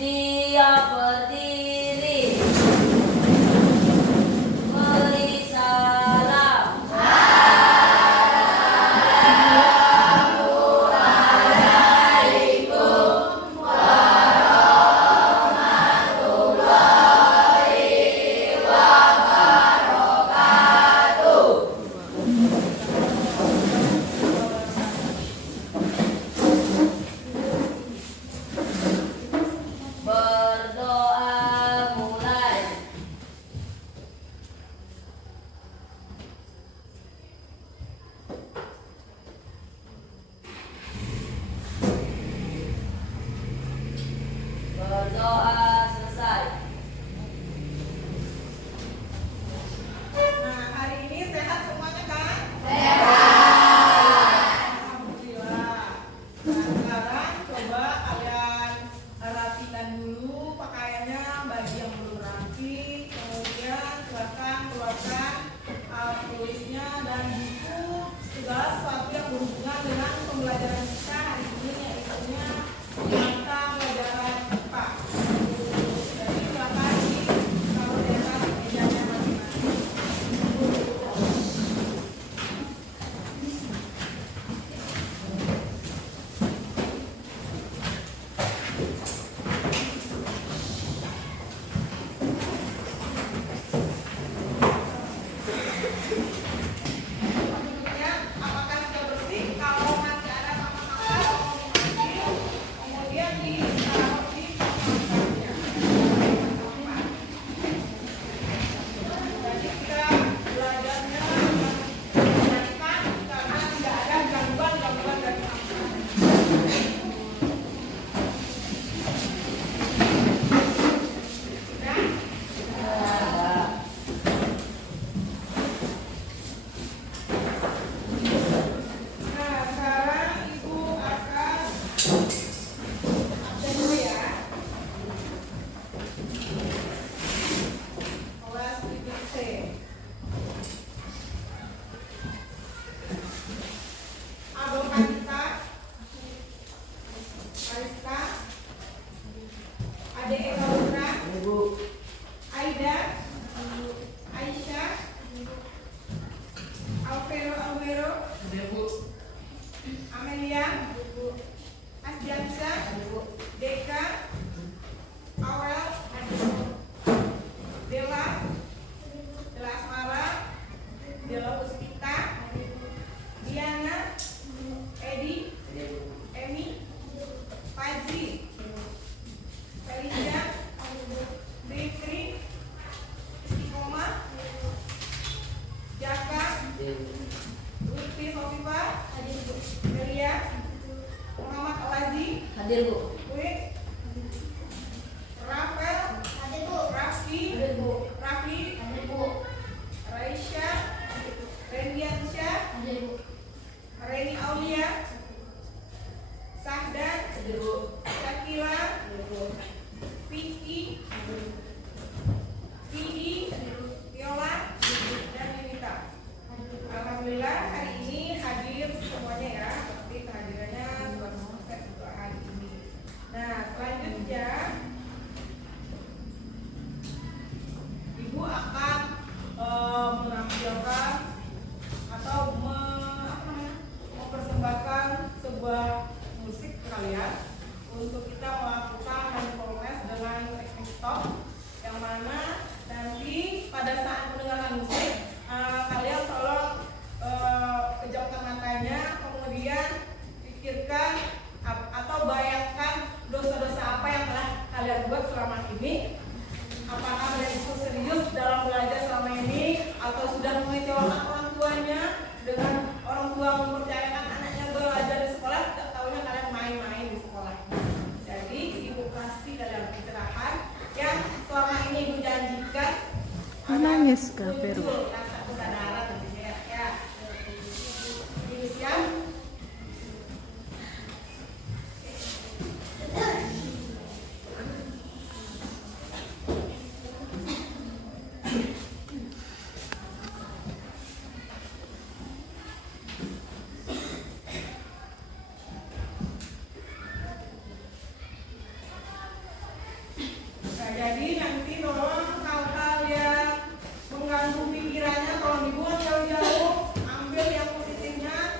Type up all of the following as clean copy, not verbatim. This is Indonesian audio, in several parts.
Siap berdiri. Beri salam. Berdoa mulai. Berdoa selesai. Nah, hari ini sehat semuanya kan? Alhamdulillah. Nah, sekarang coba kalian rapikan dulu pakaiannya bagi yang belum rapi. Kemudian silakan keluarkan tulisnya dan buku segala sesuatu yang berhubungan dengan pembelajaran kita hari ini, yaitu mata pelajaran IPA. Jadi silakan ditaruh di atas mejanya masing-masing. Bentuknya apakah sudah bersih? Kalau masih ada sama-sama diambil, kemudian ditaruh di tempatnya. Jadi kita belajarnya menyenangkan karena tidak ada gangguan-gangguan dari sampah. Nah, sekarang Ibu akan absen dulu ya. Kelas tiga C. Abang Kanita, Ariska, Ade Eka Putra, Aida, Aisyah, Alvero, Amelia, Asdiansyah, Deka, Aurel, Dela Asmara, Dela Puspita, Diana, Edi, Emi, Fajri, Felicia, Fitri, Istiqomah, Jaka, Lutfi Sofifa, Delia, Muhammad Alazi, Hadir, Bu. Wik, Rafael, Raffi, Raisya, Rendiansyah, Reni Aulia, Sahdan, Syakila, Vicky, Vidi, Viola, dan Yunita. Alhamdulillah hari ini hadir semuanya ya, seperti kehadirannya sudah selesai untuk hari ini. Nah, selanjutnya Ibu akan menampilkan atau mempersembahkan sebuah musik ke kalian untuk kita melakukan mindfulness dengan teknik stop, yang mana nanti pada saat mendengarkan musik kalian tolong pejamkan matanya, kemudian pikirkan atau bayangkan dosa-dosa apa yang telah kalian buat selama ini. Apakah kalian itu serius dalam belajar selama ini, atau sudah mengecewakan orang tuanya dengan orang tua mempercayakan anaknya belajar di sekolah, tidak tahunya kalian main-main di sekolah. Jadi Ibu kasih kalian pencerahan yang selama ini Ibu janjikan Nangis Kak Vero. muncul rasa kesadaran tentunya ya. Ibu siap? Nah, jadi nanti tolong hal-hal yang mengganggu pikirannya tolong dibuang jauh-jauh, ambil yang positifnya.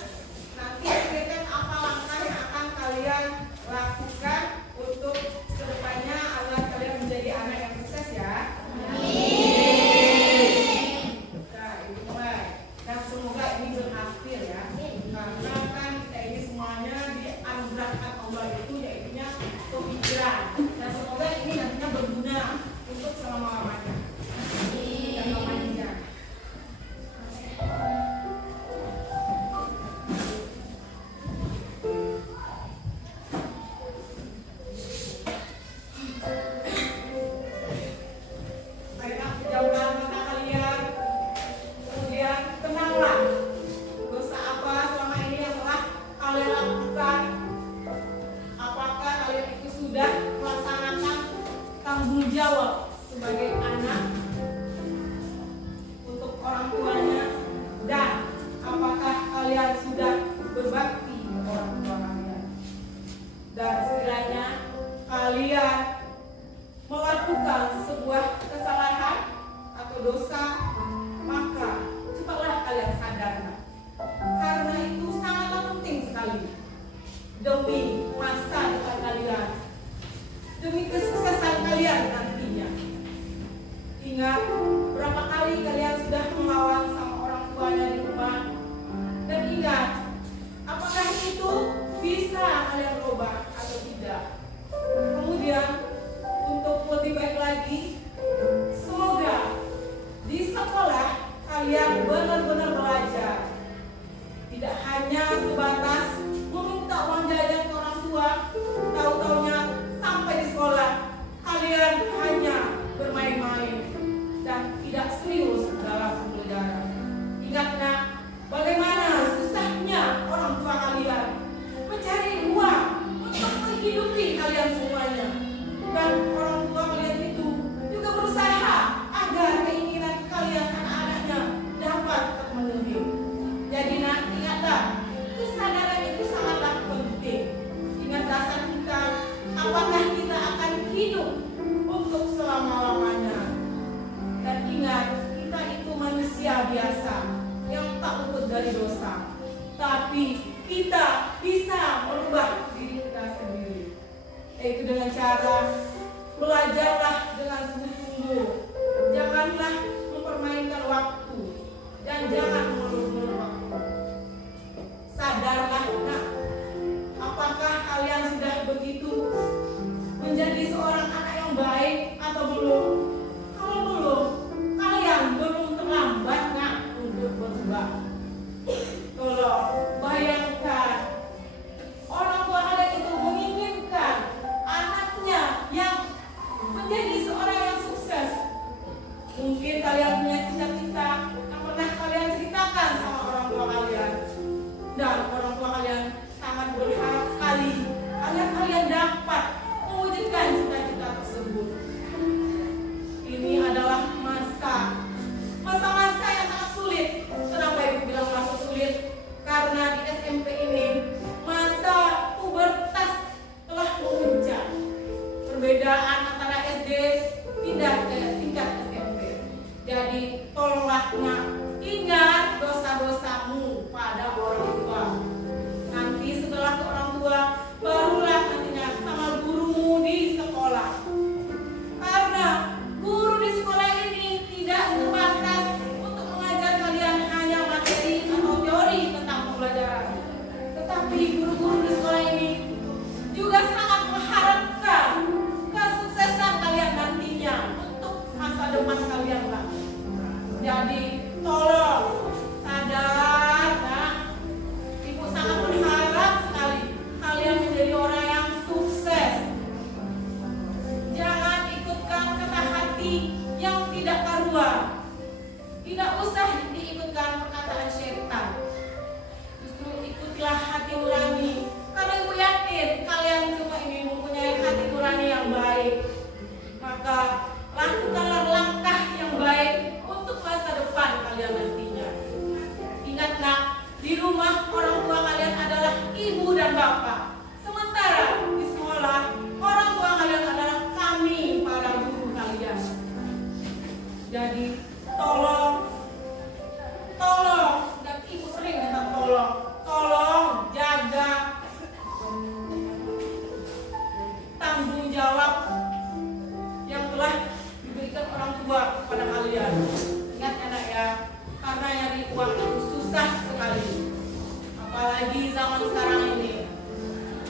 Nanti pikirkan apa langkah yang akan kalian lakukan untuk kedepannya agar kalian menjadi anak yang sukses ya. Nah, itu mulai. Dan semoga ini berhasil ya. Karena kan kita ini semuanya dianugerahkan Allah itu yaitunya pemikiran. Dan semoga ini nantinya berguna untuk selama-lamanya. Dan lamanya. Baiklah, jauhkan mata kalian. Kemudian kenanglah dosa apa selama ini yang telah kalian lakukan. Apakah kalian itu sudah melaksanakan tanggung jawab sebagai anak untuk orang tuanya, dan apakah kalian sudah berbakti kepada orang tua kalian. Dan sekiranya kalian melakukan sebuah kesalahan atau dosa, maka cepatlah kalian sadarlah. Karena itu sangatlah penting sekali demi masa depan kalian, demi kesuksesan kalian nantinya. Ingat berapa kali kalian sudah melawan sama orang tuanya di rumah, dan ingat apakah itu bisa kalian ubah atau tidak. Kemudian untuk lebih baik lagi, semoga di sekolah kalian benar-benar belajar, tidak hanya sebatas meminta uang jajan ke orang tua, tahu-taunya sampai di sekolah kalian hanya bermain-main dan tidak serius dalam pembelajaran. Ingat nak, bagaimana susahnya orang tua kalian mencari uang untuk menghidupi kalian semuanya, dan orang tua kalian itu juga berusaha agar keinginan kalian anak-anaknya dapat terpenuhi. Jadi nak, ingatlah, kesadaran itu sangatlah penting. Ingat dasar kita, apakah kita akan hidup untuk selama-lamanya. Dan ingat, kita itu manusia biasa yang tak luput dari dosa, tapi kita bisa merubah diri kita sendiri, yaitu dengan cara belajarlah dengan sungguh-sungguh, janganlah mempermainkan waktu, dan jangan mengulur-ulur waktu. Sadarlah nak, apakah kalian sudah begitu menjadi seorang anak yang baik atau belum? Kalau belum, kalian belum terlambat nak untuk berubah. Tolong bayangkan, orang tua kalian itu menginginkan anaknya yang menjadi seorang yang sukses. Mungkin kalian punya cita-cita yang pernah kalian ceritakan sama orang tua kalian, dan orang tua kalian sangat berharap sekali agar kalian dapat mewujudkan cita-cita tersebut. Ini adalah masa-masa yang sangat sulit. Kenapa ibu bilang masa sulit? Karena di SMP ini masa pubertas telah memuncak. Perbedaan antara SD pindah ke tingkat SMP. Jadi tolonglah nak, ingat dosa-dosamu pada orang tua. Nanti setelah ke orang tua, barulah nantinya sama gurumu di sekolah. Karena guru di sekolah ini tidak sebatas untuk mengajar kalian hanya materi atau teori tentang pembelajaran, tetapi guru-guru di sekolah ini juga sangat mengharapkan kesuksesan kalian nantinya untuk masa depan kalian lah. Jadi tolong sadar nak, tanggung jawab yang telah diberikan orang tua kepada kalian. Ingat anak ya, karena nyari uang itu susah sekali. Apalagi zaman sekarang ini,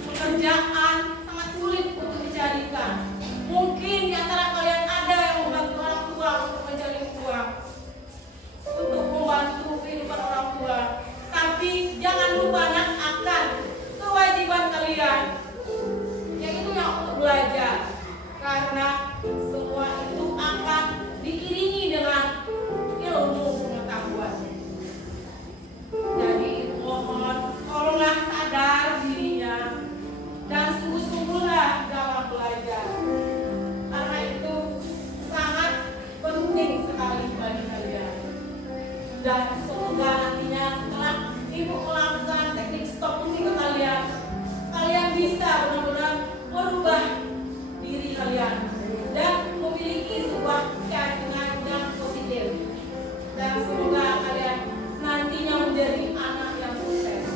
pekerjaan sangat sulit untuk dicarikan. Mungkin di antara kalian ada yang membantu orang tua untuk mencari uang, untuk membantu kehidupan orang tua. Tapi jangan lupa nak akan kewajiban kalian, yaitu yang untuk belajar. Karena semua itu akan diiringi dengan ilmu pengetahuan. Jadi mohon tolonglah sadar dirinya dan sungguh-sungguhlah dalam belajar. Karena itu sangat penting sekali bagi kalian. Dan semoga nantinya setelah ibu melakukan teknik stop ini ke kalian, kalian bisa benar-benar merubah diri kalian dan memiliki sebuah keyakinan yang positif. Dan semoga kalian nantinya menjadi anak yang sukses.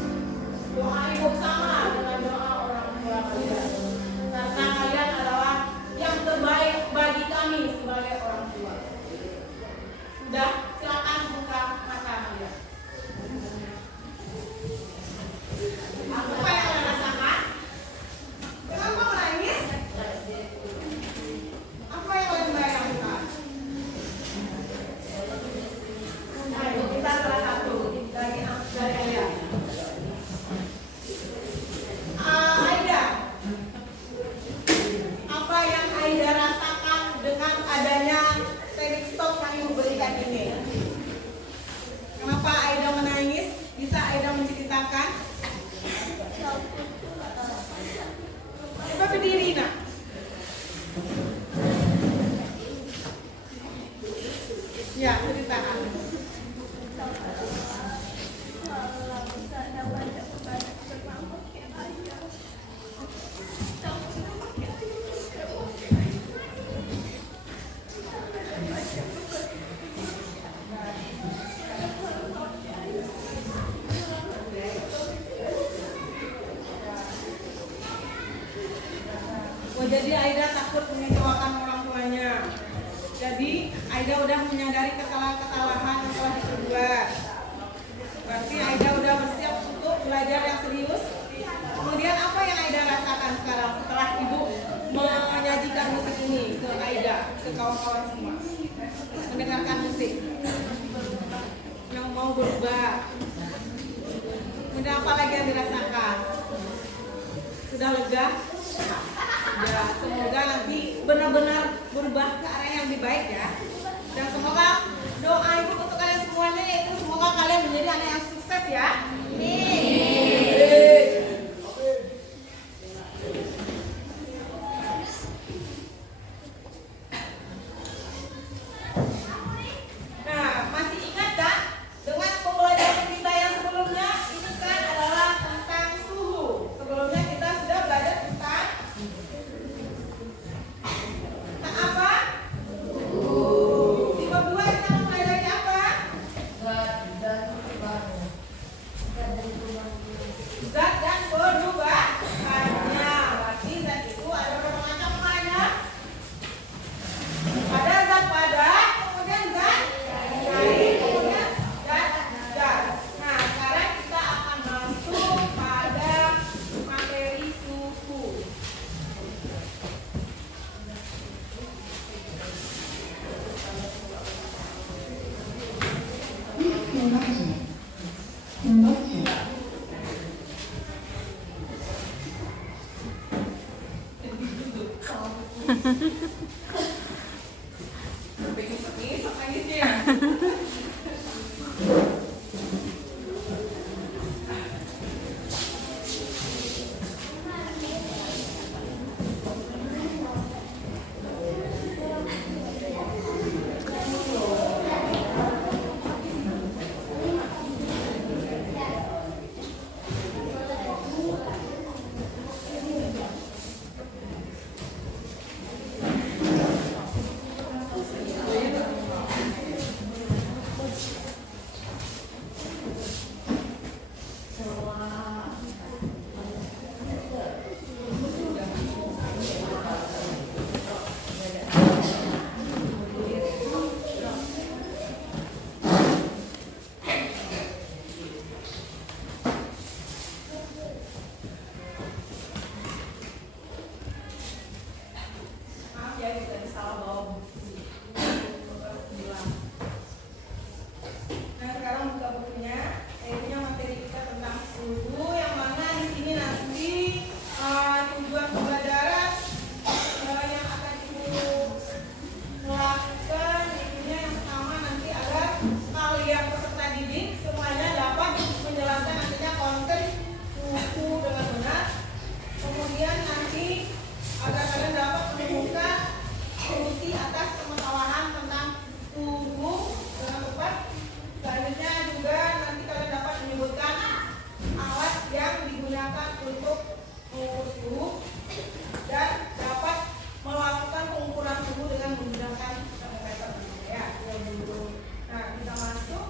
Doa ibu sama dengan doa orang tua kalian, karena kalian adalah yang terbaik bagi kami sebagai orang tua. Sudah, silakan buka mata kalian. Apa yang kalian rasakan? Kenapa menangis? Apa yang kalian bayangkan? Ayo kita salah satu dari kalian. Aida, apa yang Aida rasakan dengan adanya teknik stop yang ibu berikan ini? Kenapa Aida menangis? Bisa Aida menceritakan? Coba berdiri nak. Ya, ceritakan. Oh, jadi Aida takut mengecewakan orang tuanya. Jadi Aida udah menyadari kesalahan-kesalahan yang telah diperbuat. Berarti Aida udah bersiap untuk belajar yang serius. Kemudian apa yang Aida rasakan sekarang setelah ibu menyajikan musik ini ke Aida, ke kawan-kawan semua? Mendengarkan musik yang mau berubah. Kemudian apa lagi yang dirasakan? Sudah lega? Ya, semoga nanti benar-benar berubah ke arah yang lebih baik ya. Dan semoga doa ibu untuk kalian semuanya yaitu semoga kalian menjadi anak yang sukses ya. Nah, masih ingat kan dengan pembelajaran kita yang sebelumnya? Ini kan adalah tentang suhu. Sebelumnya kita sudah belajar tentang apa? Di bab 2 kita mempelajari apa? Zat dan perubahannya. Berarti zat itu ada berapa macam namanya? Ada zat padat, kemudian zat cair, kemudian zat gas. Nah, sekarang kita akan masuk pada materi suhu. Besok nangisnya ya. ya jika disalah bawa buku. Bilang. Nah sekarang buka bukunya. Ini materi kita tentang suhu yang mana di sini nanti tujuan pembelajaran yang akan ibu lakukan intinya yang pertama nanti agar kalian peserta didik semuanya dapat menjelaskan nantinya konsep suhu dengan benar. Kemudian nanti agar kalian dapat menemukan solusi atas permasalahan tentang suhu dengan tepat. Selanjutnya juga nanti kalian dapat menyebutkan alat yang digunakan untuk mengukur suhu dan dapat melakukan pengukuran suhu dengan menggunakan termometer ya. Nah kita masuk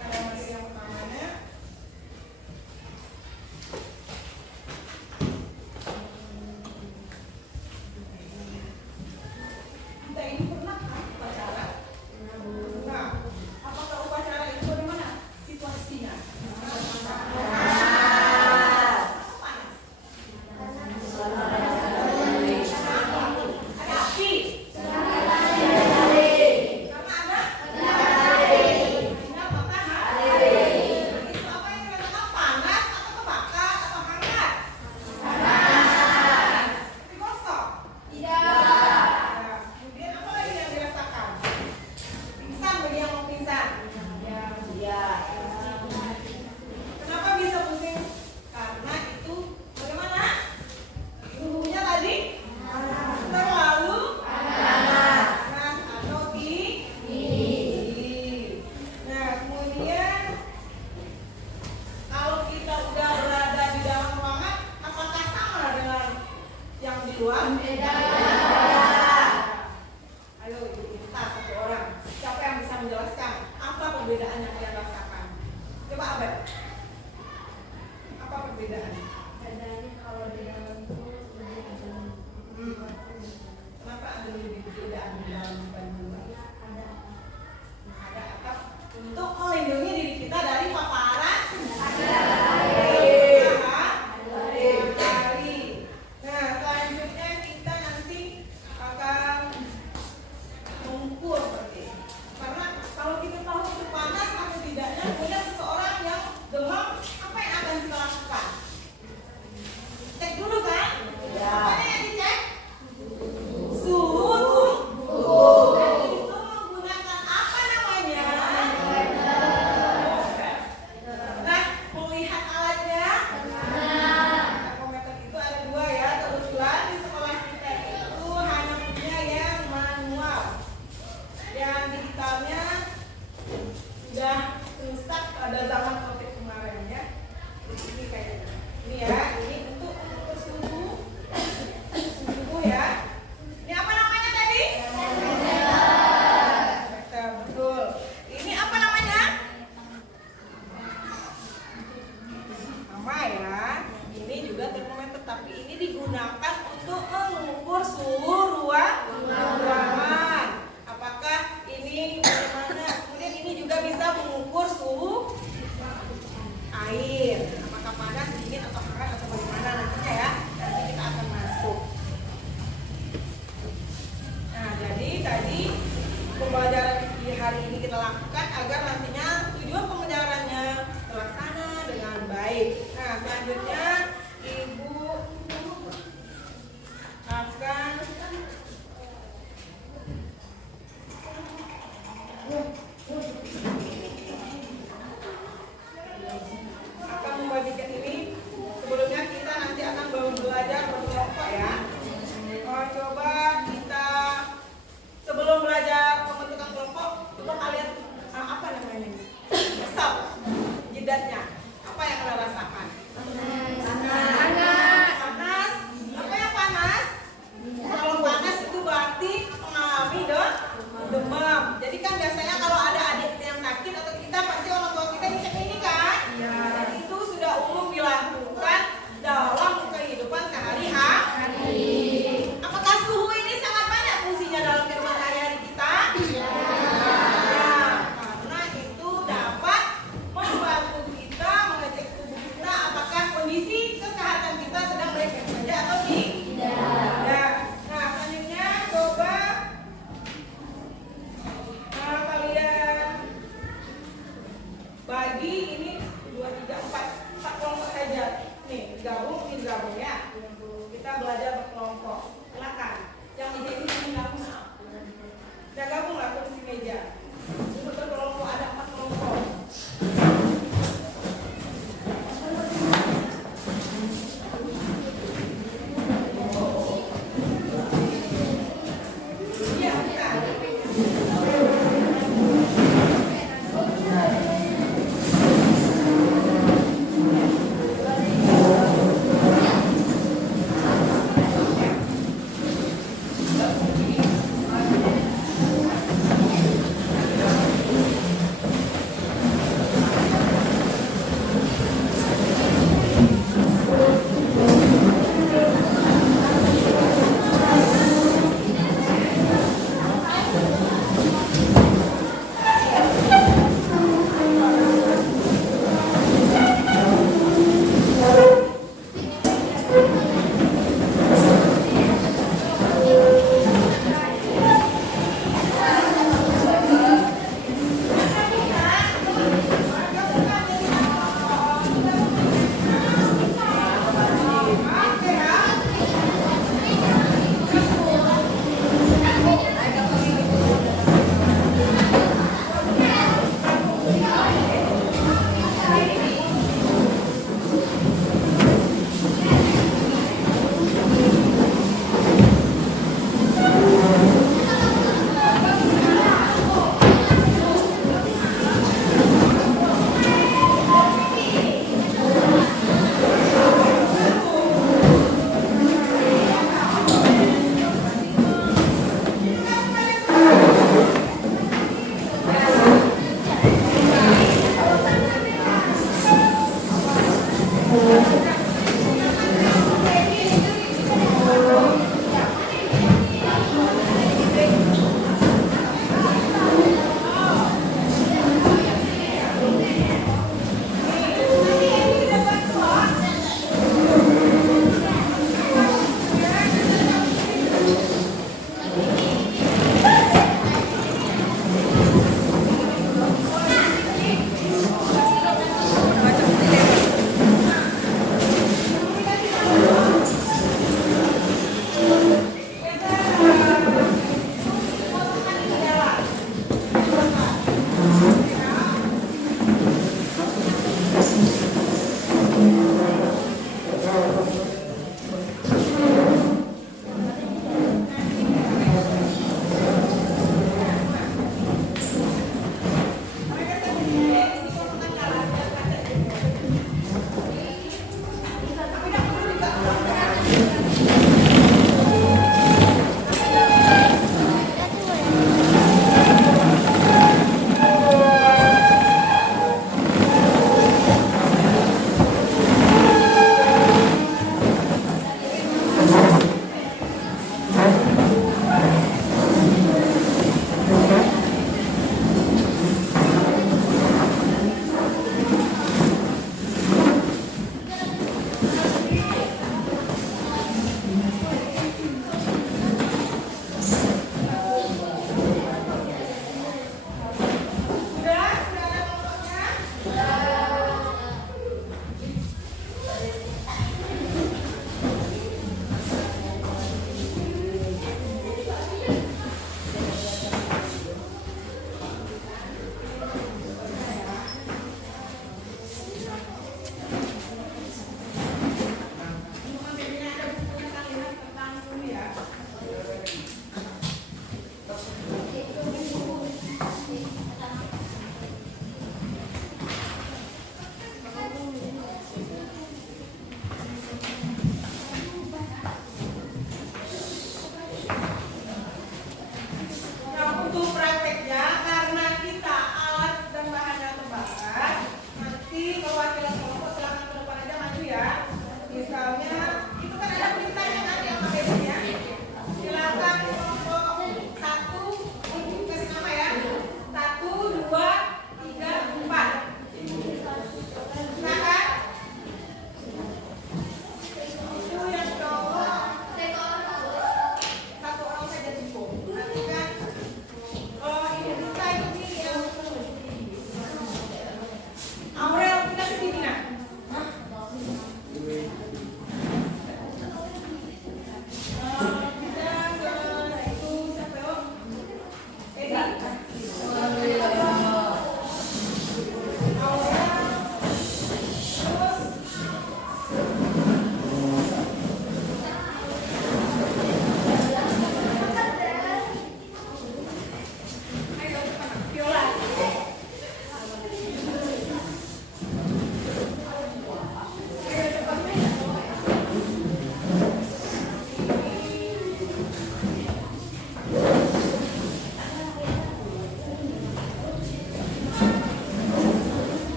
pada materi yang pertamanya. Kita ini pernah kan upacara? Nah, apakah upacara itu bagaimana situasinya? Ada api. Karena ada sinar matahari. Itu apa yang dikatakan panas atau kebakar atau hangat? Panas. Tapi gosok? Tidak. Nah, kemudian apa lagi yang dirasakan? Pingsan bagi yang mau pingsan? Ya. Kenapa bisa pusing? Karena itu bagaimana? Suhunya tadi terlalu panas atau tinggi. Nah, kemudian kalau kita udah berada di dalam ruangan, apakah sama dengan yang di luar? Beda. Ayo kita satu orang. Siapa yang bisa menjelaskan apa perbedaan yang kalian rasakan? Coba Abed. Apa perbedaannya? Bedanya kalau di dalam itu lebih adem. Kenapa ada lebih perbedaan di dalam dibanding luar? Ada atap untuk melindungi diri kita dari paparan matahari. Nah, selanjutnya kita nanti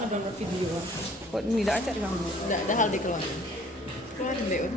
ngedownload video. Kok ini tidak acak kamu? Tidak hal dikeluar. Keluar deh.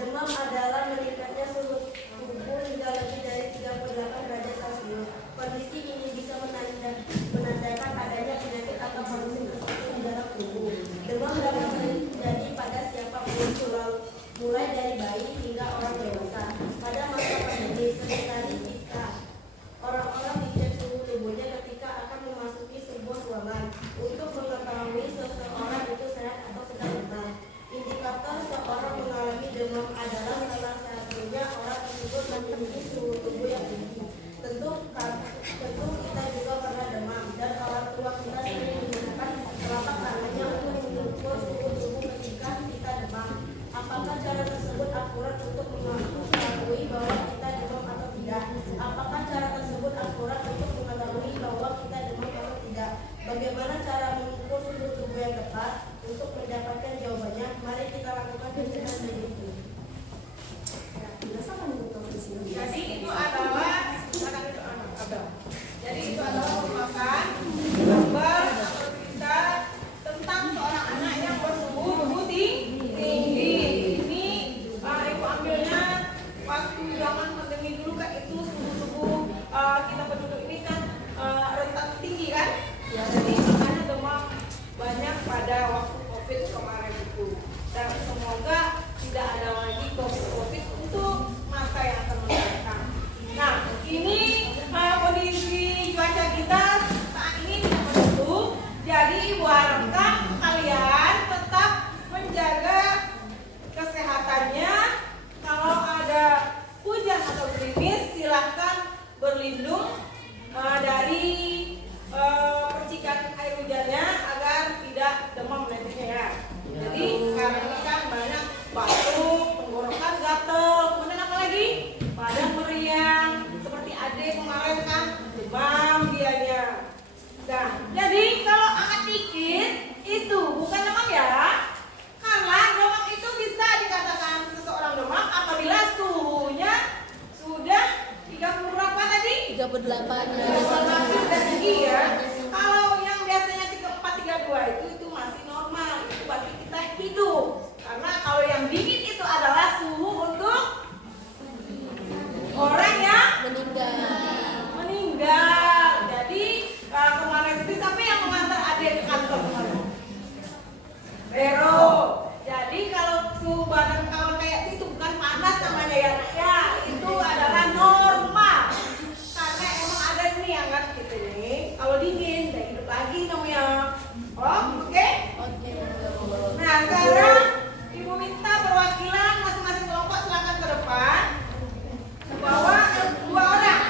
Demam adalah meningkatnya suhu tubuh hingga lebih dari 38 derajat Celcius. Kondisi ini bisa menandakan adanya penyakit atau polusi tertentu di dalam tubuh. Demam dapat terjadi pada siapapun, mulai dari bayi hingga orang dewasa. Pada masa pandemi, seringkali jika orang-orang dicek suhu tubuhnya ketika akan memasuki sebuah ruangan untuk mengetahui seseorang itu sehat atau sedang demam. Indikator seorang mengalami demam adalah salah satunya orang tersebut memiliki suhu tubuh yang tinggi. Tentu kita juga pernah demam dan orang tua kita sering menggunakan telapak tangannya untuk mengukur suhu tubuh ketika kita demam. Apakah cara tersebut akurat untuk mengetahui bahwa kita demam atau tidak? Apakah cara tersebut akurat untuk mengetahui bahwa kita demam atau tidak? Bagaimana cara mengukur suhu tubuh yang tepat? Untuk mendapatkan jawabannya, mari kita lakukan dengan begitu. Jadi itu adalah merupakan gambar atau cerita tentang seorang anak yang bersuhu tubuh tinggi. Ini ibu ambilnya waktu zaman pandemi dulu kan, itu suhu tubuh kita penduduk ini kan rentan tinggi kan. Ya, jadi makanya demam banyak pada waktu COVID kemarin itu. Dan semoga tidak ada lagi COVID untuk masa yang akan mendatang. Nah, ini kondisi cuaca kita saat ini tidak menentu. Jadi ibu harapkan kalian tetap menjaga kesehatannya. Kalau ada hujan atau gerimis, silahkan berlindung dari percikan air hujannya agar tidak demam nantinya ya. Jadi sekarang ini kan banyak batuk, tenggorokan gatel, kemudian apa lagi? Badan meriang, seperti adik kemarin kan demam dianya. Nah, jadi kalau angkat dikit itu bukan demam ya. Karena demam itu bisa dikatakan seseorang demam apabila suhunya sudah 30 berapa tadi? 38 dan tinggi ya. Kalau yang biasanya 34, 32 itu masih normal, itu bagi kita hidup. Karena kalau yang dingin itu adalah suhu untuk orang yang meninggal. Jadi kemarin itu siapa yang mengantar adik ke kantor kemarin? Vero. Jadi kalau suhu badan kawan kayak itu bukan panas namanya ya nak ya, itu adalah normal. Karena emang ada ini yang kan kita ini kalau dingin dan hidup lagi namanya. Oh, oke? Nah sekarang ibu minta perwakilan masing-masing kelompok silakan ke depan. Bawa 2 orang.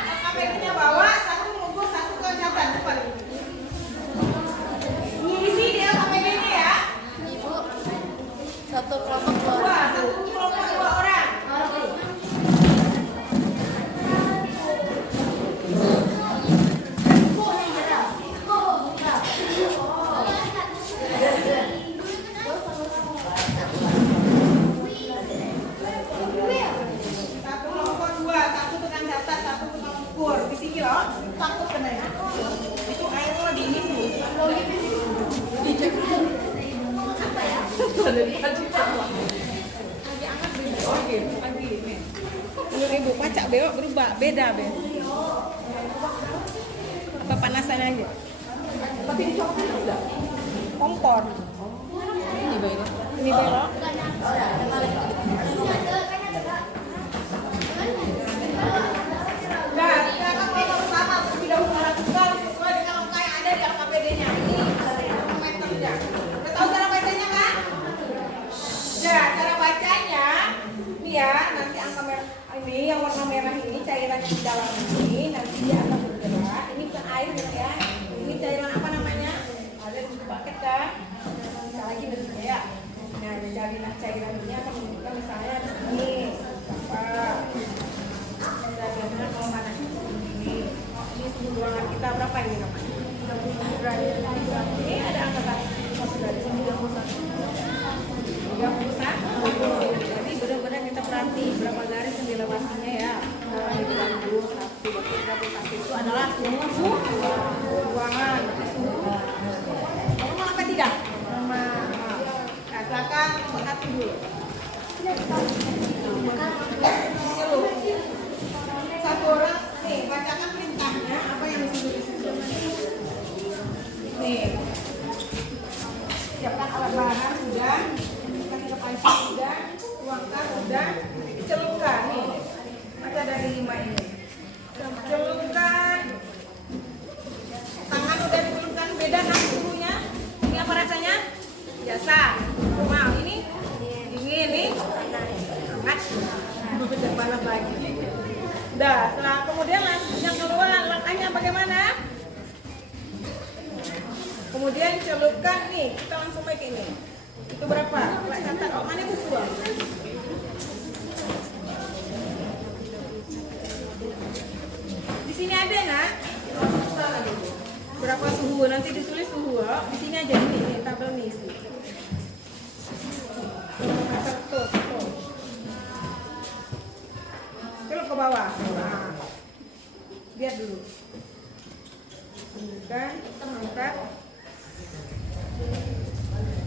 takut kena ya. Itu airnya lagi dingin dulu. Menurut ibu pacak bewok berubah beda be. Apa panasan aja? Tapi dicoba enggak? Kompor. Ini belok. Ini belok. Nah, sekarang kita pertama terlebih dahulu melakukan sesuai dengan angka yang ada di LKPD-nya. Ini meternya. Udah tahu cara bacanya kan? Nah, cara bacanya ini ya, nanti angka merah ini yang warna merah ini cairan yang di dalam ini nanti dia akan bergerak. Ini bukan air ya. Ini cairan apa namanya? Ada di bucket kan? Bisa lagi bentuknya ya. Nah, cairan ini akan menunjukkan misalnya di sini apa? Biasanya kalau panas ini suhu ruangan kita berapa ini namanya? 30 derajat. Ini ada angka dari 31. Jadi benar-benar kita perhati berapa garis yang dilewatinya ya. Ini 31 itu adalah suhu ruangan. Normal apa tidak? Normal. Nah, silakan nomor 1 dulu. Satu orang nih bacakan perintahnya apa yang disuruh di situ. Nih, siapkan alat bahan sudah, kasih panci sudah, tuangkan sudah, celupkan nih. Baca dari 5 ini. Celupkan. Tangan udah dicelupkan, beda kan suhunya? Ini apa rasanya? Biasa. Normal. Ini dingin nih. Hangat. Udah panas lagi. Dah, setelah kemudian yang keluar langkahnya bagaimana? Kemudian celupkan nih, kita langsung make ini. Itu berapa? Coba catat. Oh, mana buku? Di sini ada nak? Berapa suhu? Nanti ditulis suhu. Di sini aja nih, tabel nih isi. Celup ke bawah. Nah, lihat dulu. Bukan, angkat.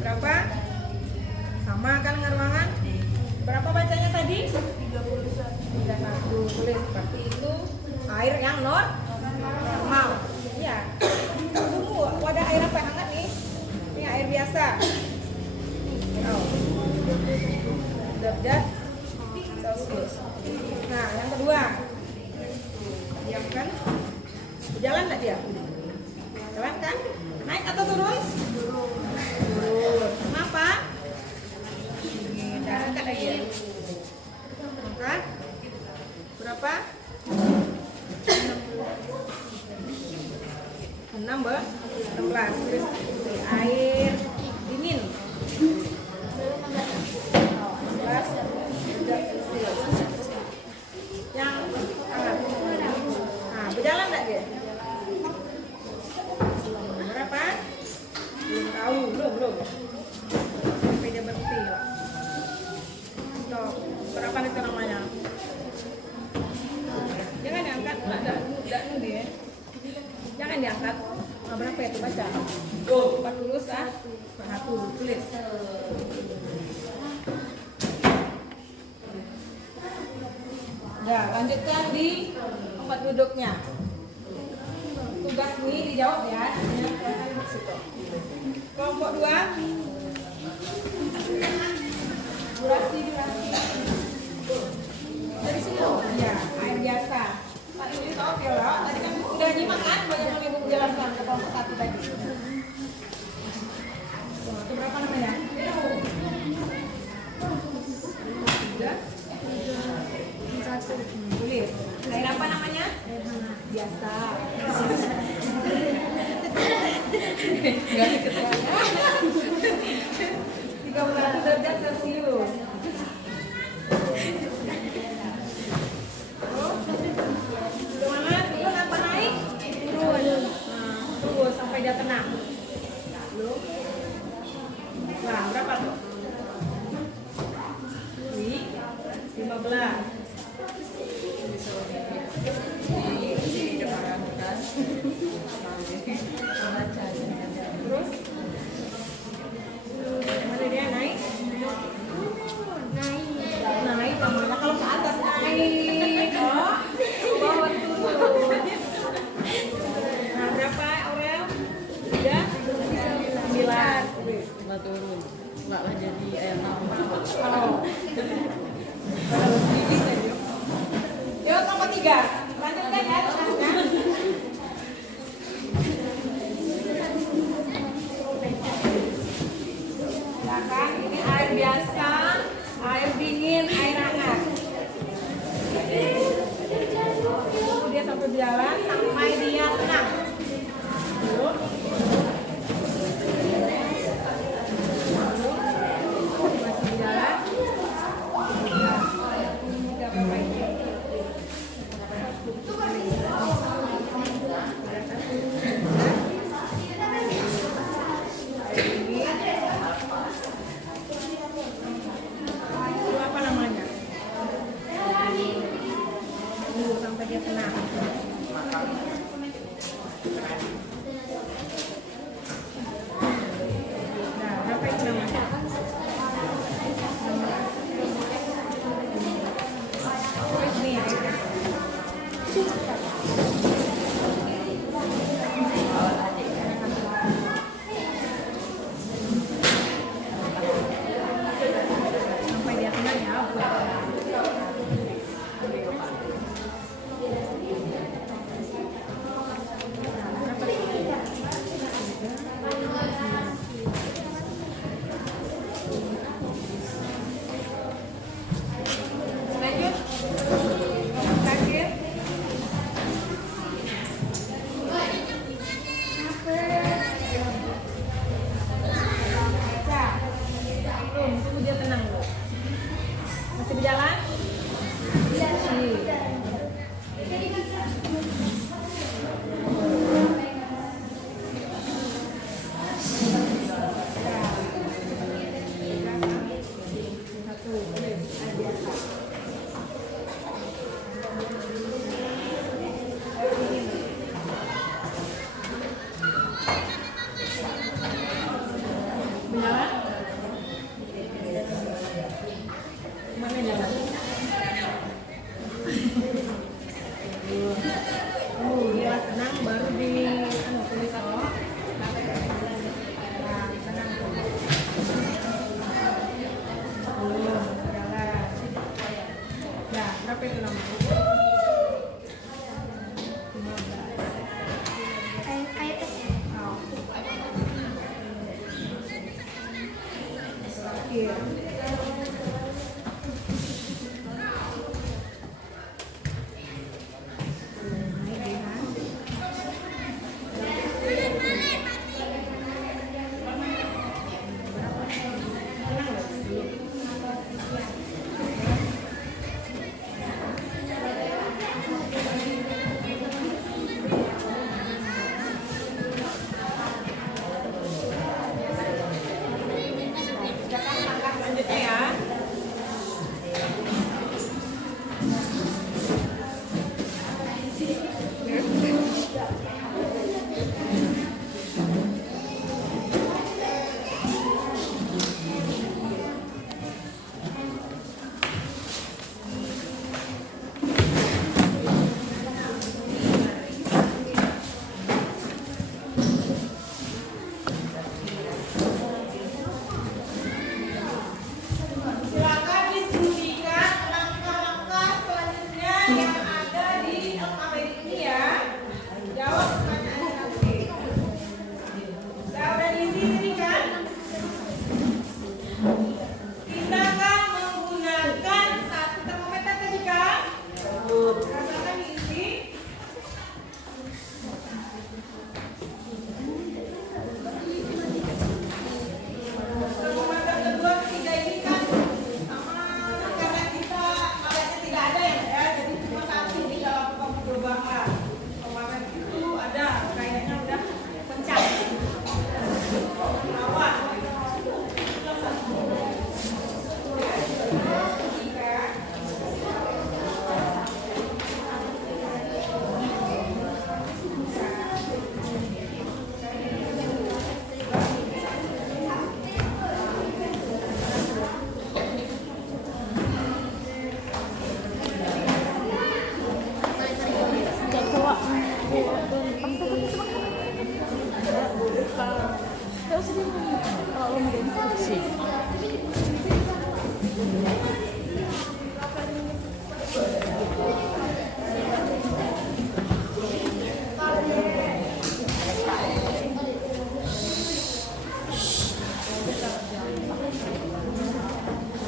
Berapa? Sama kan dengan ruangan? Berapa bacanya tadi? 31. Tulis seperti itu. Air yang normal. Iya. Tunggu, wadah air apa yang hangat nih? Ini air biasa. Oh. Derajat Celcius. Nah, yang kedua. Diamkan. Jalan nggak dia? Jalan kan? Naik atau turun? Turun. Kenapa? Ini angkat lagi ya. Angkat. Berapa? 16. Terus air dingin. 16 derajat Celcius. Yang hangat. Nah, berjalan nggak dia? Berapa? Belum tahu, belum. Sampai dia berhenti. Stop. Berapa itu namanya? Jangan diangkat, enggak nudi ya. Jangan diangkat. Nah, berapa itu baca? 41. Tulis. Nah, lanjutkan di tempat duduknya. Tugas ini dijawab ya. Kelompok 2. Durasi. Dari sini loh. Ya, air biasa. Pak ini tahu ya, tadi kan udah nyimak kan banyak yang ibu jelaskan ke kelompok 1 tadi. Itu berapa namanya? Tulis. Air apa namanya? Biasa. Enggak diketahui. 31 derajat Celcius. Gimana? Turun apa naik? Turun. Tunggu sampai dia tenang. Belum. Nah, berapa tuh? 15. Di sini depan.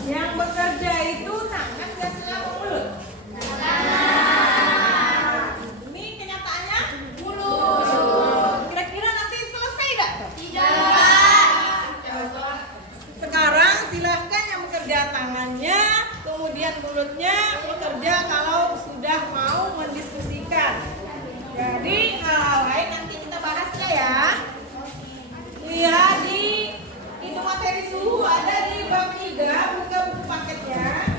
Yang bekerja itu tangan nggak selalu mulut. Ini kenyataannya mulut. Kira-kira nanti selesai nggak? Sekarang silahkan yang bekerja tangannya, kemudian mulutnya bekerja kalau sudah mau mendiskusikan. Jadi hal-hal lain nanti kita bahasnya ya. Lihat di itu materi suhu ada di bab 3, buka buku paketnya.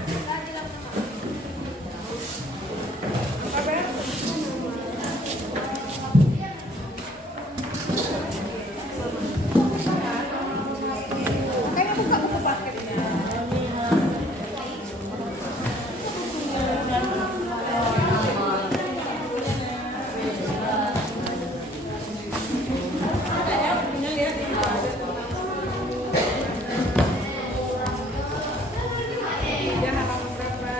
Makanya buka buku paketnya. Ada ya, punya lihat ya. Dia halaman berapa?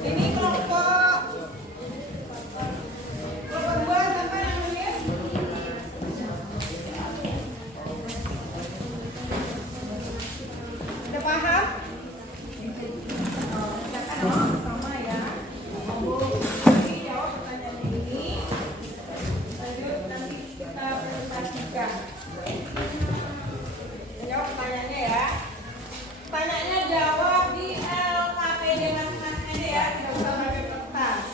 Ini kelompok 2 siapa yang nulis? Udah paham? Sama ya. Jadi jawab pertanyaan ini. Lanjut nanti kita presentasikan. Jawab pertanyaannya ya. Pertanyaannya jawab di LKPD masing-masing aja ya, tidak usah pakai kertas.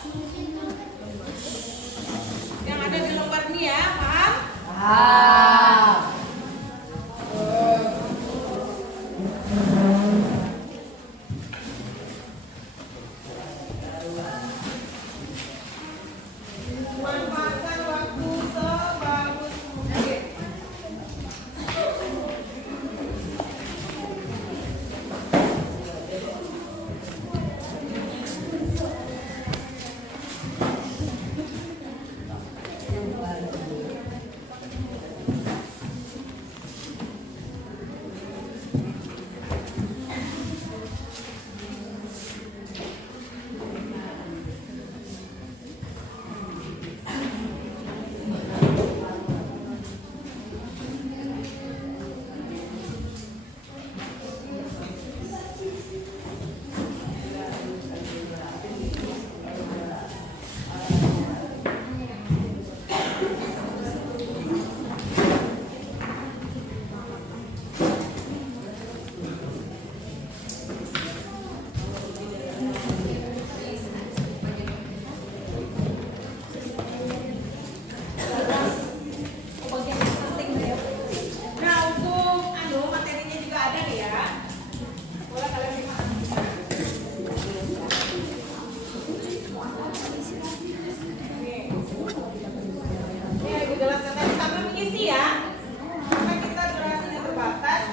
Yang ada di lembar ini ya, paham? Manfaatkan waktu sebagus mungkin. Nah, untuk materinya juga ada nih ya. Boleh kalian simak. Ini aku jelaskan tadi sambil mengisi ya. Karena kita durasinya terbatas.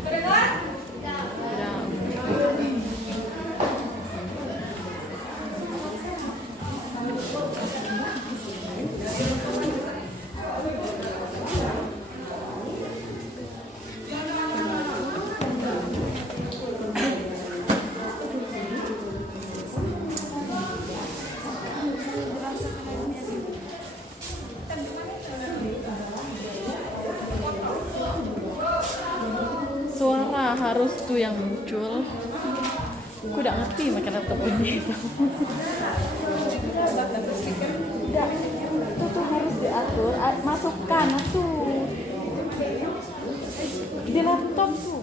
Kedengar? Suara harus tuh yang muncul. Aku udah ngerti makan laptop ini. Tidak, itu tuh harus diatur. Masukkan tuh. Di laptop tuh.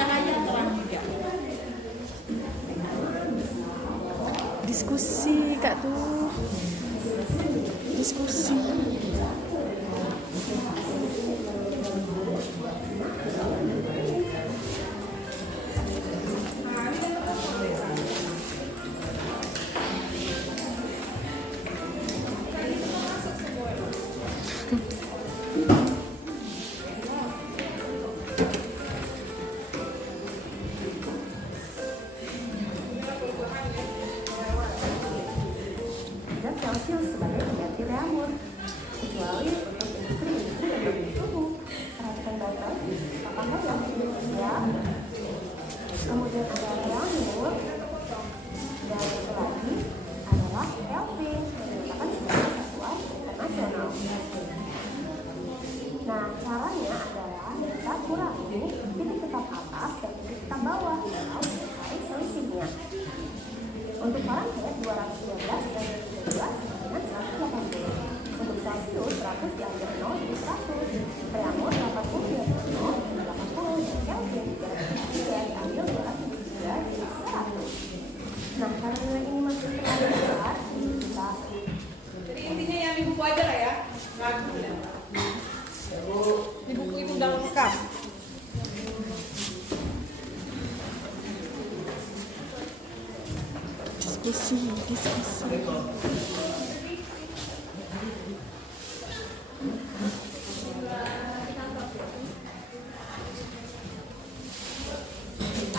Cahaya terang juga. Diskusi kak tuh. Diskusi. Zat Celcius sebagai pengganti reamun, kecuali untuk industri-industri yang berbeda suhu. Perhatikan baik-baik, apakah yang ya? Kemudian ada reamun, dan satu lagi adalah Kelvin yang dinyatakan sebagai satuan internasional. Nah, caranya adalah kita kurangi titik tetap atas dan titik tetap bawah dalam mencari selisihnya. Untuk Fahrenheit 212 dan 13 dengan 180. Untuk Celsius 100 diambil 0 jadi 100. Reamun 80 diambil 0 jadi 80. Dan Kelvin 303 diambil 273 jadi 100. Nah, karena nilai ini masih terlalu besar, kita Jadi intinya yang di buku aja lah ya. Ragu ya. Di buku itu udah lengkap. Diskusi.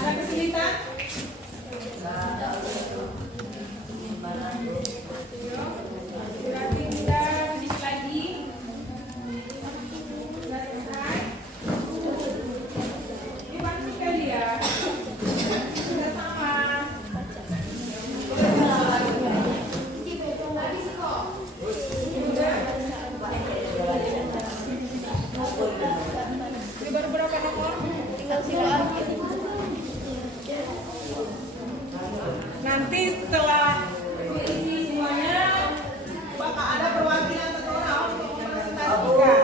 Ada kesulitan? Berarti kita finish lagi. Sudah selesai. Ini bantu sekali ya. Sudah sama. Ini baru berapa nomor? Tinggal sini lagi. Nanti setelah diisi semuanya bakal ada perwakilan satu orang untuk mempresentasikan.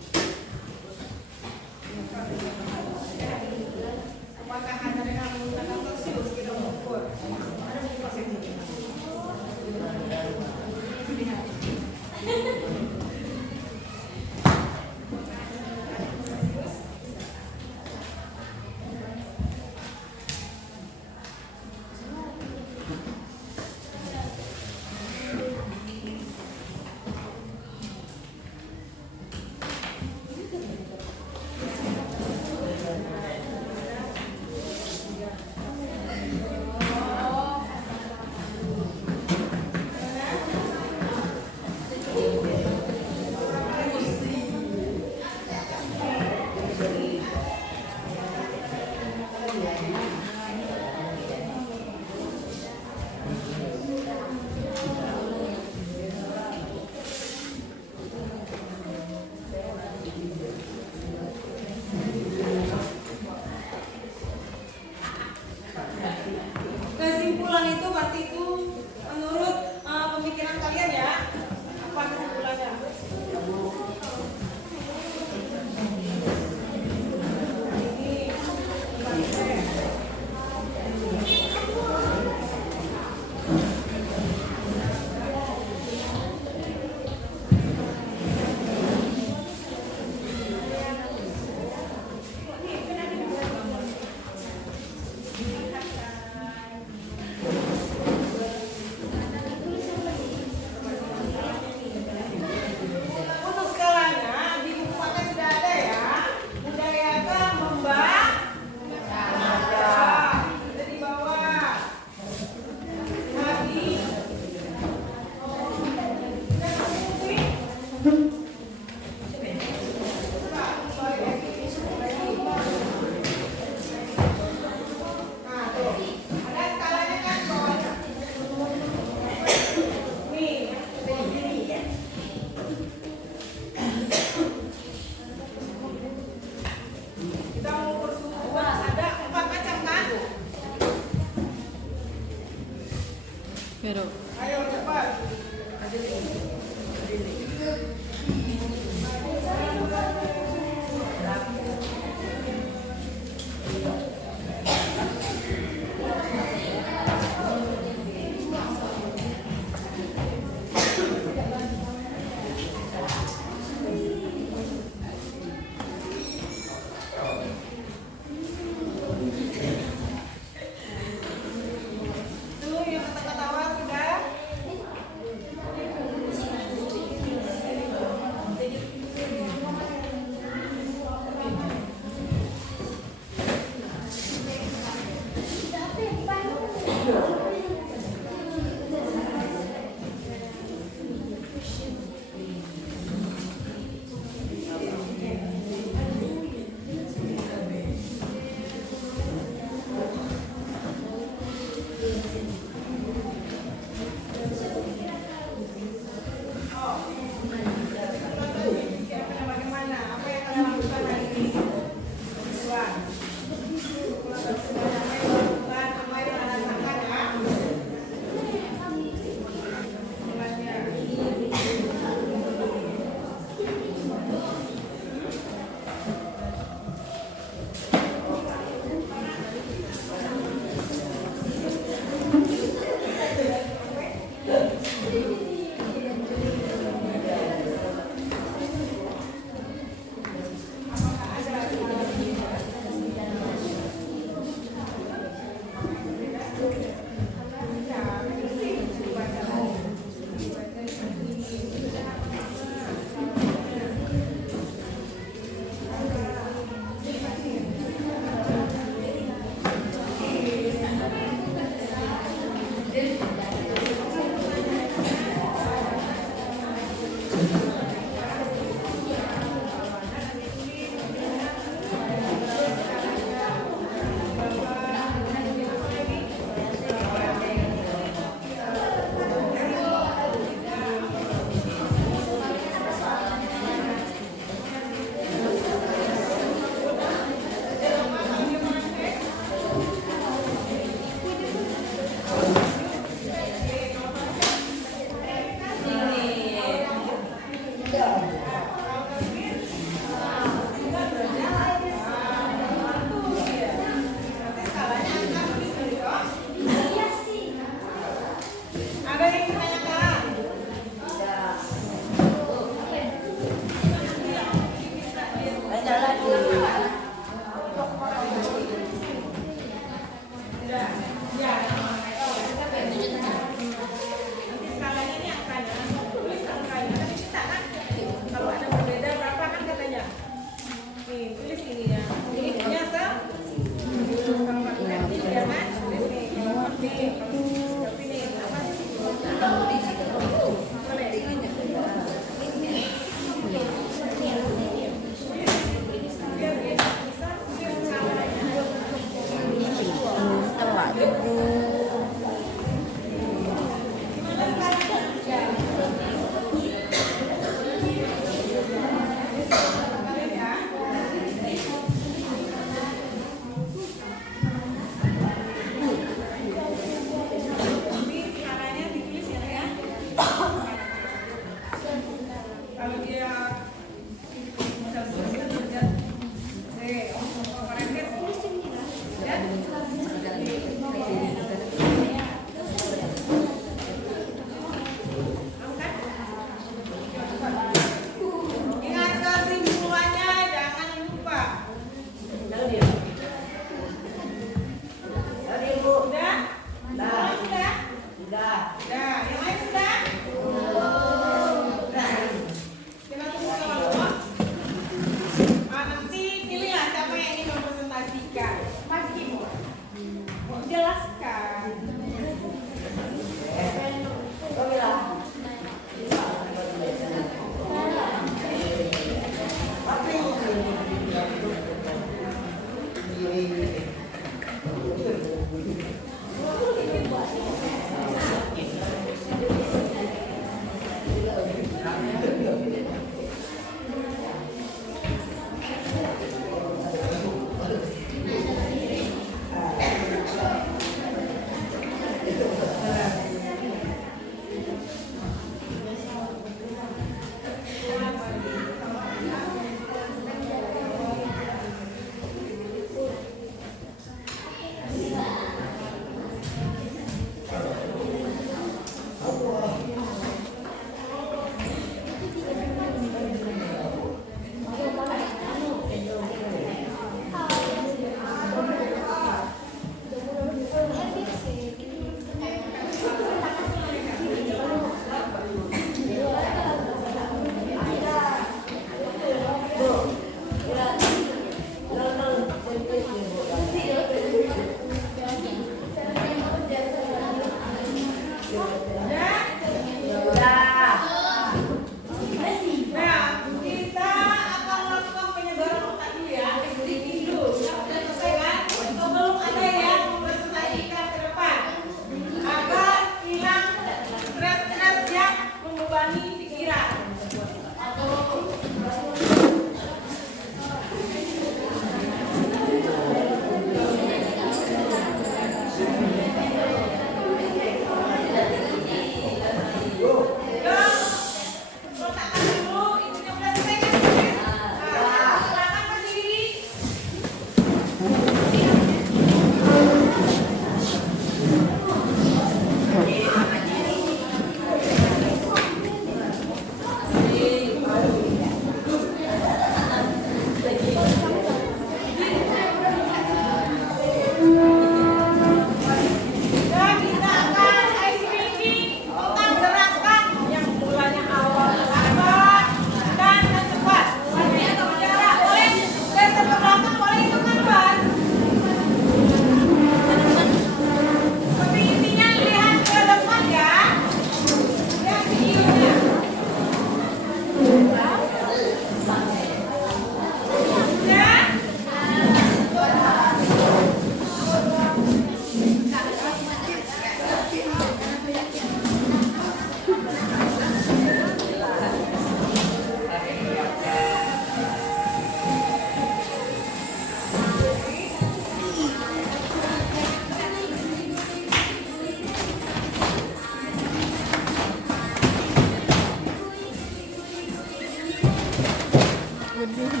benih.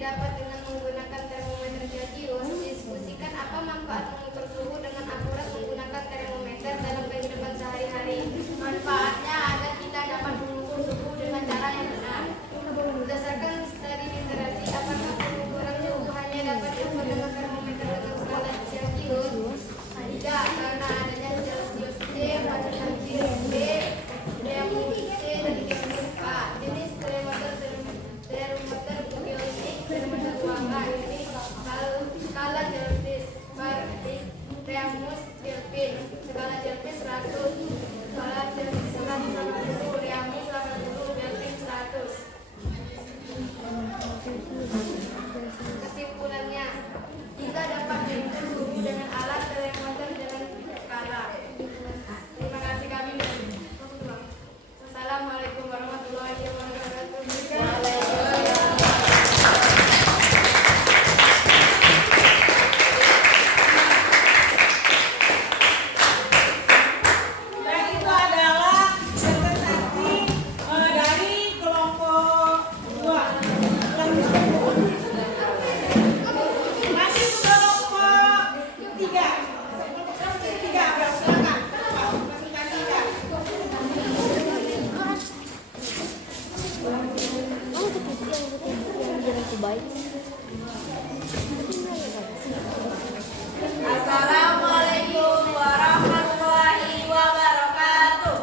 didapat dengan menggunakan termometer Celcius. Diskusikan apa manfaat mengukur suhu dengan akurat menggunakan termometer dalam kehidupan sehari-hari. Manfaatnya agar kita dapat mengukur suhu dengan cara yang benar. Berdasarkan studi literasi, apakah pengukuran suhu hanya dapat diukur dengan termometer dengan skala Celcius? Tidak, karena adanya Celcius C, Celsius B, Reamus C, dan Reamus A. Jenis termometer bukionik, termometer ruangan, ini skala Celsius, Reamus Kelvin, skala Celsius 100, skala Celsius 180, Reamus 80, Kelvin 100. Kesimpulannya, kita dapat mengukur suhu dengan alat termometer dengan skala. Terima kasih kami. Assalamualaikum warahmatullahi wabarakatuh. Dan itu adalah presentasi dari kelompok 2. Masih kelompok 3. Silakan. Presentasikan. Assalamualaikum warahmatullahi wabarakatuh.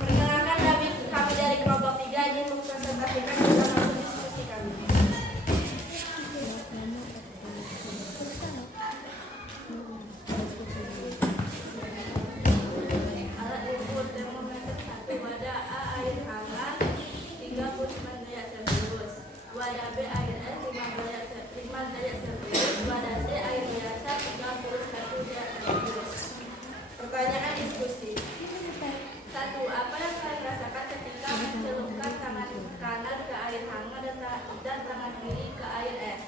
Perkenalkan kami dari kelompok 3 ingin mempresentasikan tentang hasil diskusi kami. Alat ukur termometer 1, wadah A air hangat 39 derajat Celcius, wadah B air es 5 derajat Celcius, wadah C air biasa 31 derajat Celcius. Pertanyaan diskusi. 1. Apa yang kalian rasakan ketika mencelupkan tangan kanan ke air hangat dan tangan kiri ke air es?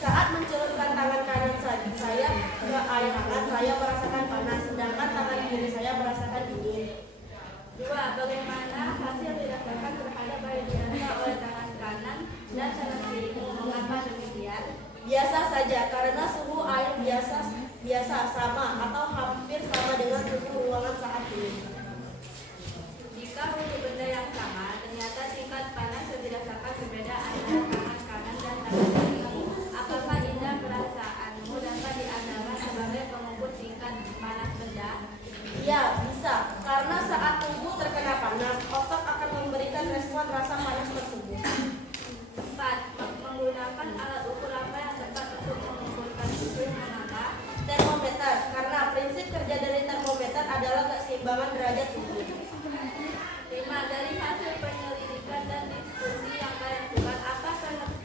Saat mencelupkan tangan kanan saya ke air hangat, saya merasakan panas, sedangkan tangan kiri saya merasakan dingin. 2. Bagaimana hasil dirasakan terhadap air biasa oleh tangan kanan dan tangan kiri? Mengapa demikian? Biasa saja, karena suhu air biasa sama atau hampir sama dengan suhu ruangan saat ini. Jika untuk benda yang sama, ternyata tingkat panas yang dirasakan berbeda antara tangan kanan dan tangan kiri. Apakah indah perasaanmu dapat diandalkan sebagai pengukur tingkat panas benda? Ya, bisa. Karena saat tubuh terkena panas, otak akan memberikan respon rasa panas tersebut. 4. Menggunakan alat ukur apa yang tepat untuk mengukurkan suhu? Mengapa? Termometer. Karena prinsip kerja dari termometer adalah keseimbangan derajat tubuh. 5. Dari hasil penyelidikan dan diskusi yang kalian lakukan, apa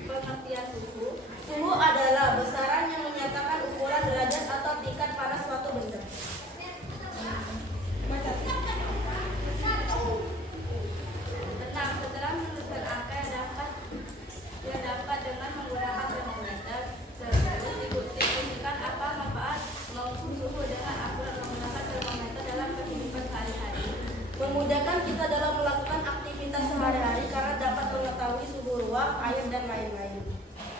pengertian suhu? Suhu adalah besaran yang menyatakan ukuran derajat atau tingkat panas suatu benda. Tenang, setelah menemukan angka yang dapat dengan menggunakan termometer, diskusikan apa manfaat mengukur suhu dengan akurat menggunakan termometer dalam kehidupan sehari-hari. Memudahkan kita dalam melakukan aktivitas sehari-hari karena dapat mengetahui suhu ruang, air, dan lain-lain.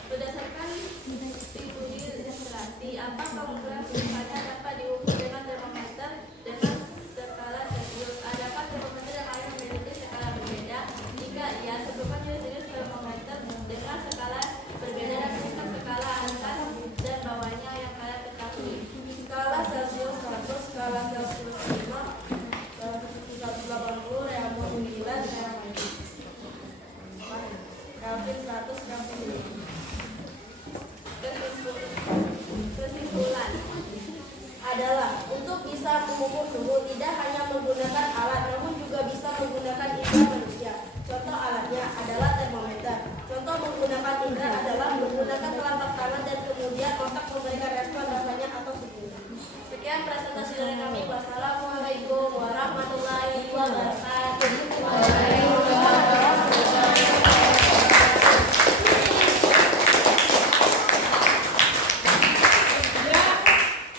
Berdasarkan studi literasi, apa pengukuran suhu hanya dapat diukur dengan termometer dengan skala Celsius? Adakah termometer yang lain memiliki skala berbeda? Jika iya, sebutkan jenis termometer dengan skala berbeda dan sebutkan skala atas dan bawahnya yang kalian ketahui. Skala Celsius 100, skala Celsius 5, 180, Reamus 9, Kelvin 100, Kelvin 5. Kesimpulan adalah untuk bisa mengukur suhu tidak hanya menggunakan alat, namun juga bisa menggunakan indera manusia. Contoh alatnya adalah termometer. Contoh menggunakan indera adalah menggunakan telapak tangan dan kemudian otak memberikan respon rasanya atau suhunya. Sekian presentasi dari kami. Wassalamualaikum warahmatullahi wabarakatuh.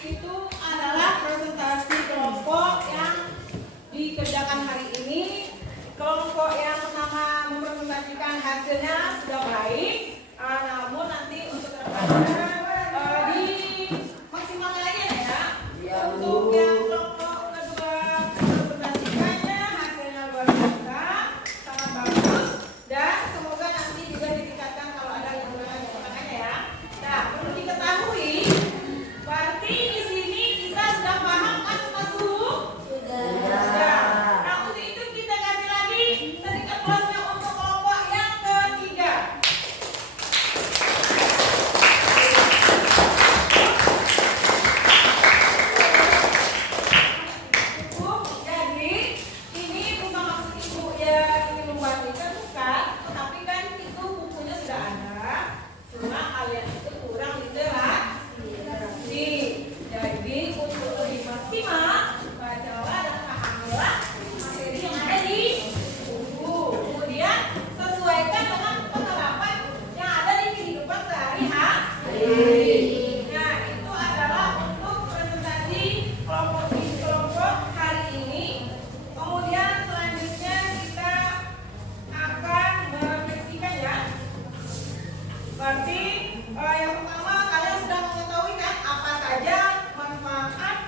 Itu adalah presentasi kelompok yang dikerjakan hari ini. Kelompok yang pertama hasilnya sudah baik, namun nanti untuk kedepannya dimaksimalkan lagi ya. Untuk yang kelompok kedua presentasikannya hasilnya luar biasa, sangat bagus, dan semoga nanti juga ditingkatkan kalau ada yang pertanyaannya ya. Nah, perlu diketahui, berarti di sini kita sudah paham kan tentang suhu? Sudah. Nah, untuk itu kita kasih lagi serikat kelasnya untuk kelompok yang ketiga. Jadi ini bukan maksud ibu ya ini membandingkan, bukan, tetapi kan itu bukunya sudah ada, cuma kalian itu kurang literasi. Jadi untuk lebih maksimal, bacalah dan pahamilah materi yang ada di buku. Kemudian sesuaikan dengan penerapan yang ada di kehidupan sehari-hari. Nah, itu adalah untuk presentasi kelompok hari ini. Kemudian selanjutnya kita akan merefleksikan ya. Berarti yang pertama kalian sudah mengetahui kan apa saja manfaat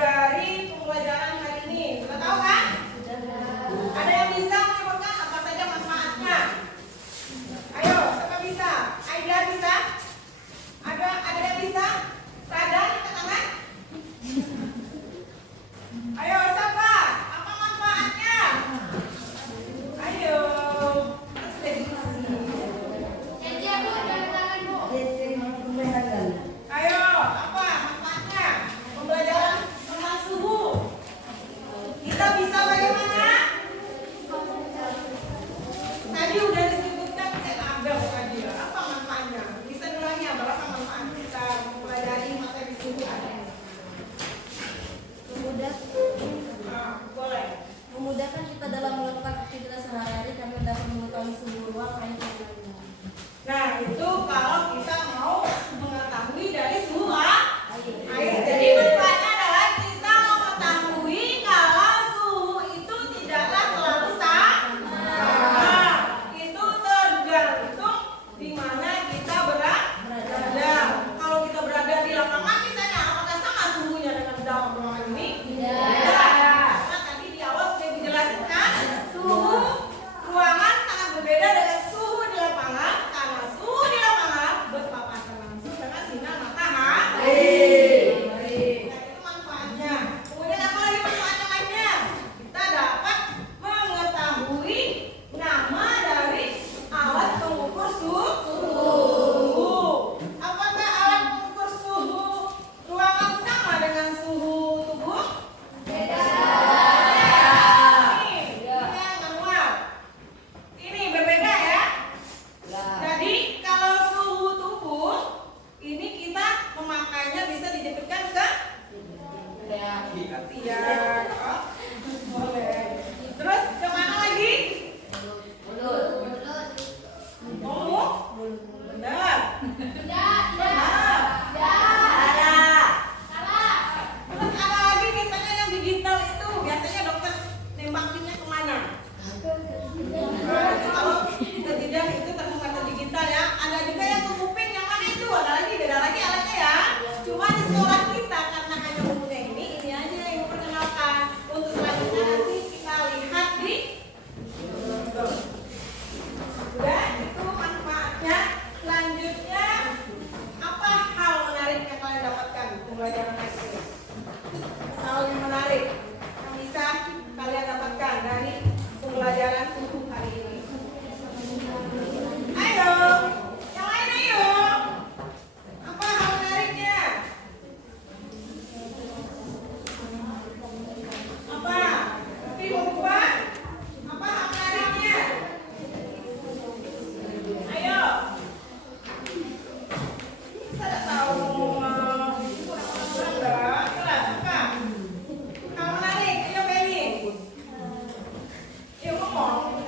dari pembelajaran hari ini. Sudah tahu kan? Ada yang bisa menyebutkan apa saja manfaatnya? Ayo, siapa bisa? Aida bisa? Ada yang bisa? Radan angkat tangan? Ayo, siapa? Apa manfaatnya? Ayo. Janji Bu, jangan tangan Bu. Ayo, apa manfaatnya? Pembelajaran tentang suhu. Kita bisa bagaimana? Tadi udah disebutkan saya ambil tadi. Apa manfaatnya? Bisa diulangi apa manfaat kita mempelajari materi suhu? Boleh. Memudahkan kita dalam melakukan aktivitas sehari-hari karena dapat mengetahui suhu ruang, air, dan lain-lain. Nah, itu kalau kita mau mengetahui dari suhu air. Jadi manfaatnya adalah kita mengetahui kalau suhu itu tidaklah selalu sama. Itu tergantung di mana kita berada. Kalau kita berada di lapangan misalnya, apakah sama suhunya dengan dalam ruangan ini? Tidak. Karena tadi di awal sudah dijelaskan suhu ruangan sangat berbeda dengan suhu di lapangan, karena suhu di lapangan berpapasan langsung dengan sinar matahari. Nah, itu manfaatnya. Kemudian apa lagi manfaatnya lainnya? Kita dapat mengetahui nama dari alat pengukur suhu. Apakah alat pengukur suhu ruangan sama dengan suhu tubuh? Beda. Ini yang manual. Ini berbeda ya. Jadi kalau suhu tubuh ini kita memakainya bisa dijepitkan ke tiang. Oh, boleh. Terus kemana lagi? Mulut. Benar. Terus ada lagi biasanya yang digital itu biasanya dokter nembakinnya kemana? Kalau kita tidak itu termometer digital ya. Ada juga yang ke kuping, yang mana itu? Ada lagi, beda lagi alatnya ya. Cuma di sekolah kita karena hanya umumnya ini aja yang memperkenalkan. Untuk selanjutnya nanti kita lihat di udah itu manfaatnya. Selanjutnya apa hal menarik yang kalian dapatkan pembelajaran hari ini? Hal yang menarik yang bisa kalian dapatkan dari pembelajaran suhu hari ini. Ayo, yang lain ayo. Apa hal menariknya? Apa? Tapi mau buat? Apa hal menariknya? Ayo. Saya tahu kurang enggak? Jelas apa? Hal menarik, ayo Benny. Yuk ngomong.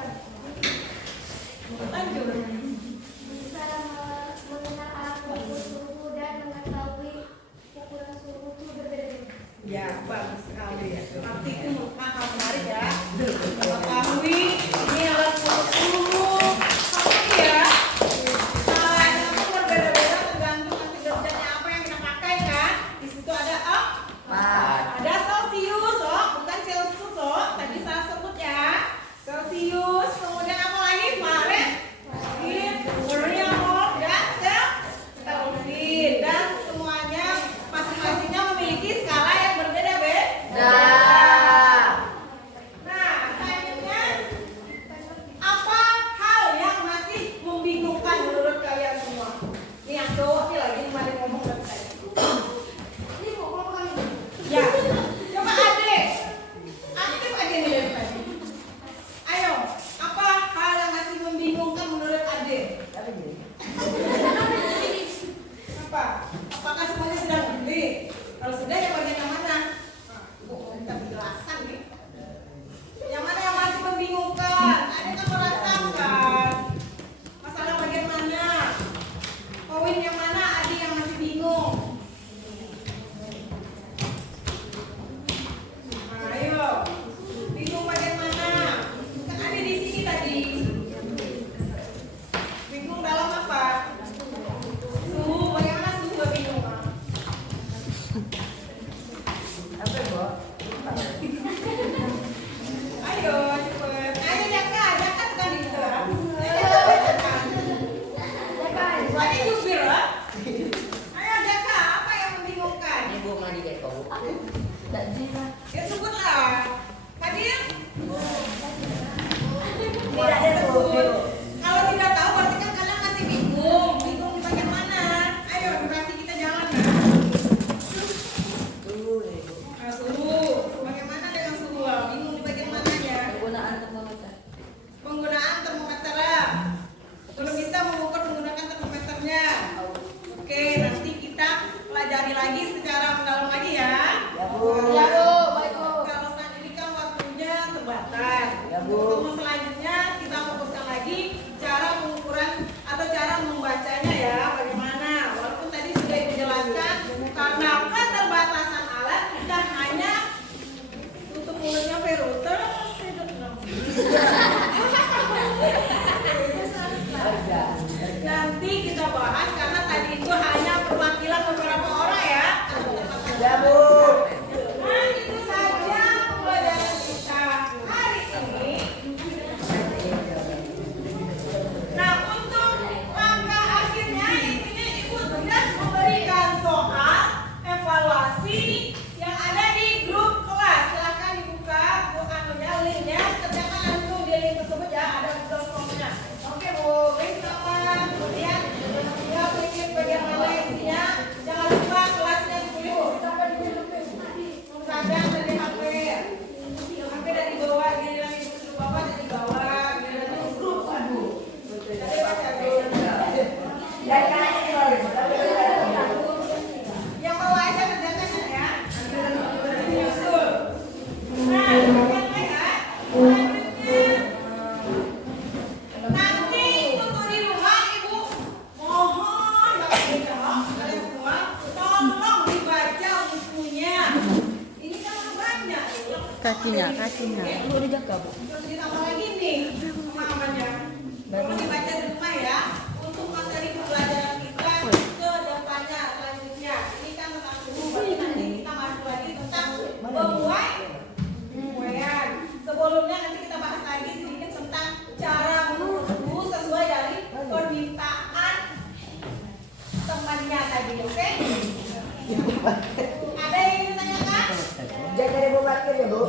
Untuk selanjutnya kita fokuskan lagi cara pengukuran atau cara membacanya ya, bagaimana. Walaupun tadi sudah dijelaskan, karena keterbatasan alat kita hanya tutup mulutnya Vero terus hidup. Nanti kita bahas karena tadi itu hanya perwakilan beberapa orang ya. Nah, itu saja pelajaran kita hari ini. Nah, untuk langkah akhirnya intinya Ibu tugas memberikan soal evaluasi yang ada di grup kelas. Silakan dibuka linknya, kerjakan langsung di link tersebut ya, ada Google Form-nya. Oke Bu, baik sama. Kemudian ya klik bagian mana isinya. Jangan lupa kelasnya ditulis sampai di kadang dari HP dari bawah, giliran Ibu suruh Bapak dari bawah, giliran Ibu grup Bu. Jadi baca dulu. Yang bawah aja kerjakan ya. Nyusul. Nah, yang lain ya. Nanti untuk di rumah Ibu mohon kalian semua tolong dibaca bukunya. Ini kan banyak. Kakinya. Terus ditambah lagi nih pemahamannya. Tolong dibaca di rumah ya. Untuk materi pembelajaran kita ke depannya selanjutnya. Ini kan tentang suhu. Berarti nanti kita masuk lagi tentang pembuayan. Sebelumnya nanti kita bahas lagi sedikit tentang cara mengukur suhu sesuai dari permintaan temannya tadi, oke? Ada yang ingin ditanyakan? Jangan dari Bu Bakir ya Bu.